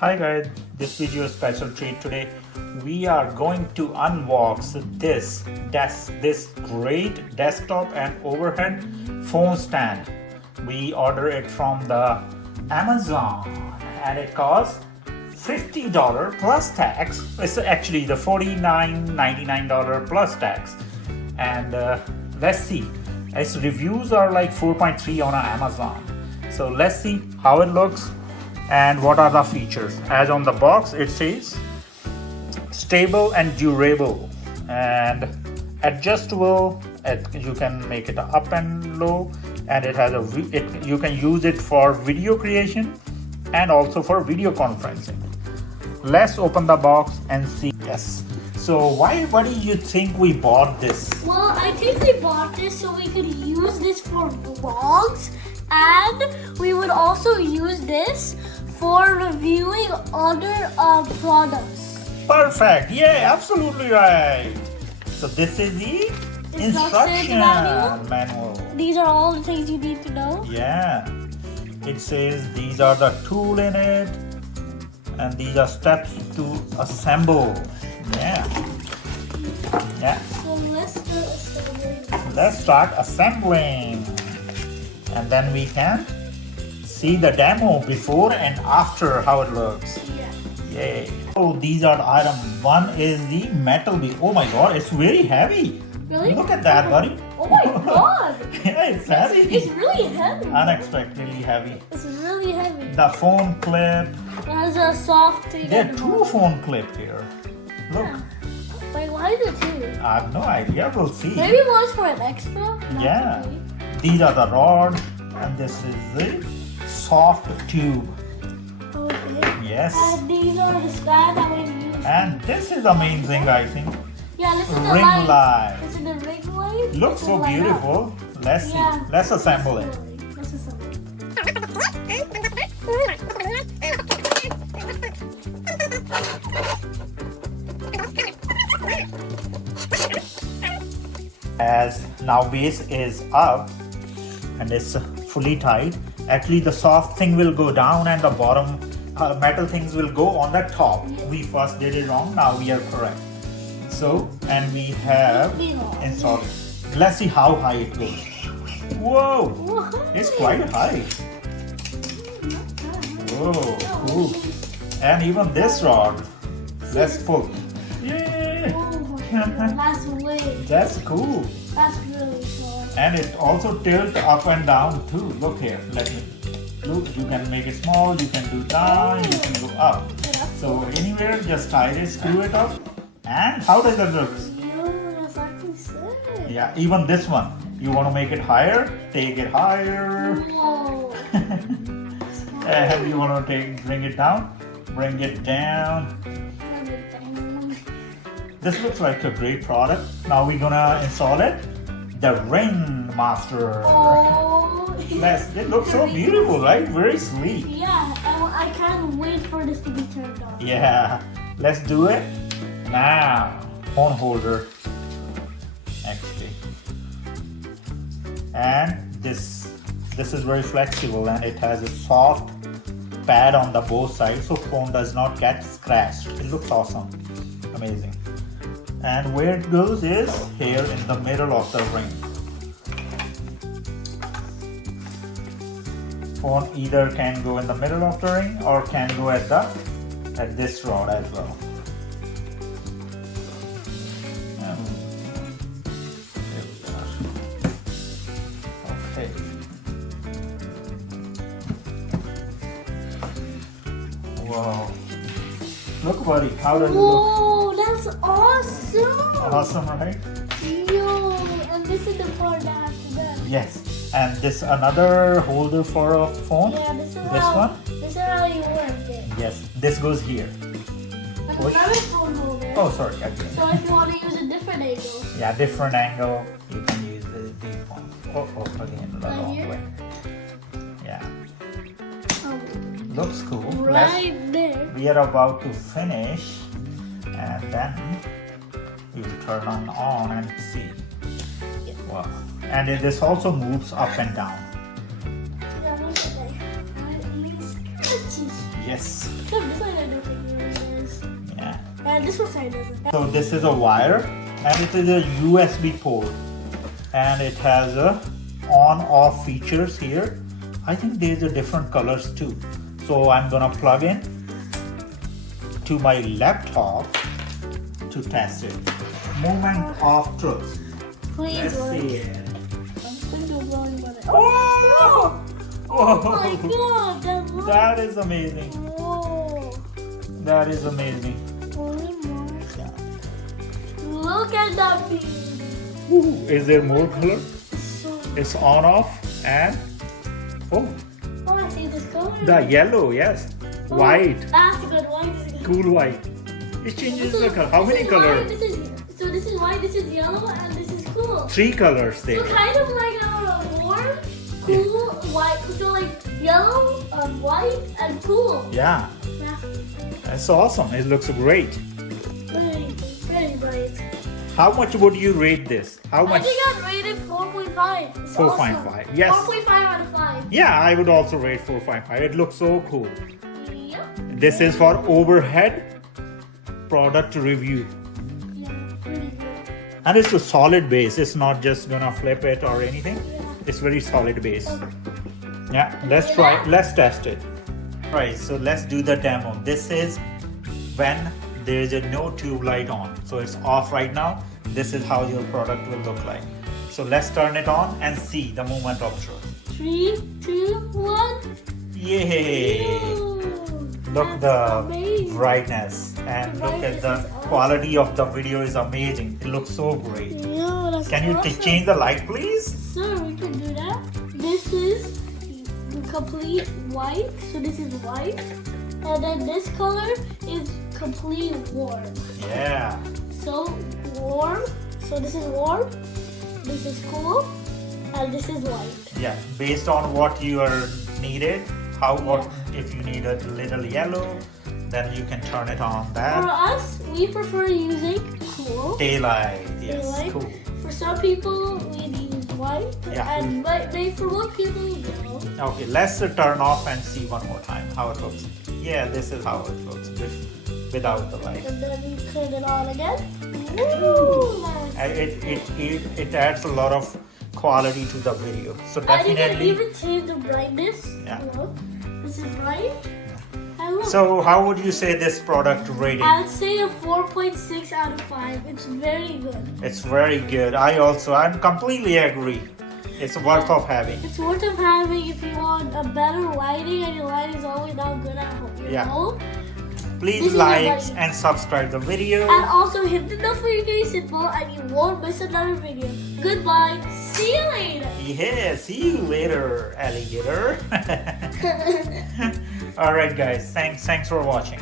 Hi guys, this video is special treat today. We are going to unbox this great desktop and overhead phone stand. We order it from the Amazon and it costs $50 plus tax. It's actually the $49.99 plus tax. And let's see. Its reviews are like 4.3 on Amazon. So let's see how it looks and what are the features. As on the box it says stable and durable and adjustable. You can make it up and low, and it has you can use it for video creation and also for video conferencing. Let's open the box and see. Yes, so why do you think we bought this? Well, I think we bought this so we could use this for vlogs, and we would also use this for reviewing other products. Perfect. Yeah, absolutely right. So this is the instruction manual. These are all the things you need to know. Yeah. It says these are the tool in it, and these are steps to assemble. Yeah. Yeah. So let's start assembling. Let's start assembling. And then we can see the demo before and after how it looks. Yeah. Yay. Oh, these are the items. One is the metal bit. Oh my god, it's very heavy. Really? Look at that, buddy. Oh my god. Yeah, it's heavy. It's really heavy. Unexpectedly heavy. It's really heavy. The phone clip. It has a soft thing. There are two phone clips here. Look. Yeah. Wait, why is it two? I have no idea. We'll see. Maybe one's for an extra? Not Yeah. for me. These are the rod, and this is the soft tube. Okay. Yes. And these are the stand that we use. And this is amazing, I think. Yeah, this is the Ring light. light. This is the ring light. Looks so Light up. beautiful. Let's see. Yeah. Let's assemble it. Let's assemble it. As now base is up and it's fully tight. Actually, the soft thing will go down and the bottom metal things will go on the top. We first did it wrong. Now we are correct. So, and we have installed it. Let's see how high it goes. Whoa! It's quite high. Whoa! Cool. And even this rod. Let's pull. Yay! That's way. That's cool. That's really cool. And it also tilts up and down too. Look here. Let me look. You can make it small. You can do down. You can go up. So anywhere, just tight it, screw it up. And how does that look? That's actually sick. Yeah, even this one. You want to make it higher? Take it higher. Whoa. And you want to bring it down? Bring it down. This looks like a great product. Now we're gonna install it. The Ring Master. Oh. It looks so beautiful, right? Very sleek. Yeah, I can't wait for this to be turned on. Yeah, let's do it now. Phone holder, actually. And this is very flexible, and it has a soft pad on the both sides, so phone does not get scratched. It looks awesome, amazing. And where it goes is here in the middle of the ring. Phone either can go in the middle of the ring or can go at this rod as well. And there we are. Okay. Wow. Look, buddy, how does it look? Whoa, that's awesome. Awesome, right? Yo, and this is the part that has to go. Yes. And this another holder for a phone. Yeah, this is This how, one? This is how you work it. Yes. This goes here. Like Push. another phone holder. Oh, sorry. Okay. So if you want to use a different angle. Yeah, different angle. You can use these ones. Oh, again, the Like wrong here? way. Yeah. Oh, Looks cool. right there. We are about to finish, and then we will turn on and see. Wow. And this also moves up and down. Yeah, look at that. It scratches. Yes. Except this one I don't think it is. Yeah. And this one side doesn't. So this is a wire, and it is a USB port, and it has a on-off features here. I think there's a different colors too. So I'm gonna plug in to my laptop to test it. Moment of truth. Please, Let's Lord. see it. I'm still blowing by it. Oh! Oh my god, that looks. That is amazing. Whoa. That is amazing. Holy moly. Look at that beauty. Ooh, is there more color? So, It's on off and oh, oh, I see this color. the yellow, yes. Oh, White, That's a good one. This is good. cool white. It changes the color. How many This is white, colors? this is white, this is yellow, and this is cool. 3 colors So there. kind of like our warm, cool, white. So like yellow, white, and cool. Yeah, Yeah, that's awesome. It looks great. very, very bright. How much would you rate this? How I much? think I'd rate it 4.5. It's 4.5, awesome. yes. 4.5 out of 5. Yeah, I would also rate 4.5. It looks so cool. Yep. This is for overhead product review. Yeah, pretty good. And it's a solid base. It's not just gonna flip it or anything. It's very solid base. Yeah, let's try. Let's test it. Right, so let's do the demo. This is when there is a no tube light on. So it's off right now. This is how your product will look like. So let's turn it on and see the moment of truth. 3, 2, 1. Yay! Ooh, Look that's the amazing. brightness and look at the quality of the video is amazing. It looks so great. Yeah, that's Can you awesome. change the light, please? Sure, we can do that. This is complete white, so this is white. And then this color is complete warm. Yeah. So warm, so this is warm, this is cool, and this is white. Yeah. Based on what you are needed, what if you need a little yellow, then you can turn it on For that. us, we prefer using cool. Daylight. Yes. Daylight. Cool. For some people, we use white. Yeah. And but for most people, yellow. Okay, let's turn off and see one more time how it looks. Yeah, this is how it looks without the light. And then we turn it on again. Woo! Nice. And it adds a lot of quality to the video. So And you can definitely. even change the brightness. Yeah. Look, this is bright. And look, So how would you say this product rating? I would say a 4.6 out of 5. It's very good. It's very good. I completely agree. It's worth of having. It's worth of having if you want a better lighting and your lighting is always not good at home. You Yeah. know? Please This is like your buddy. and subscribe the video. And also hit the notification bell and you won't miss another video. Goodbye. See you later. Yeah, see you later, alligator. Alright guys, thanks for watching.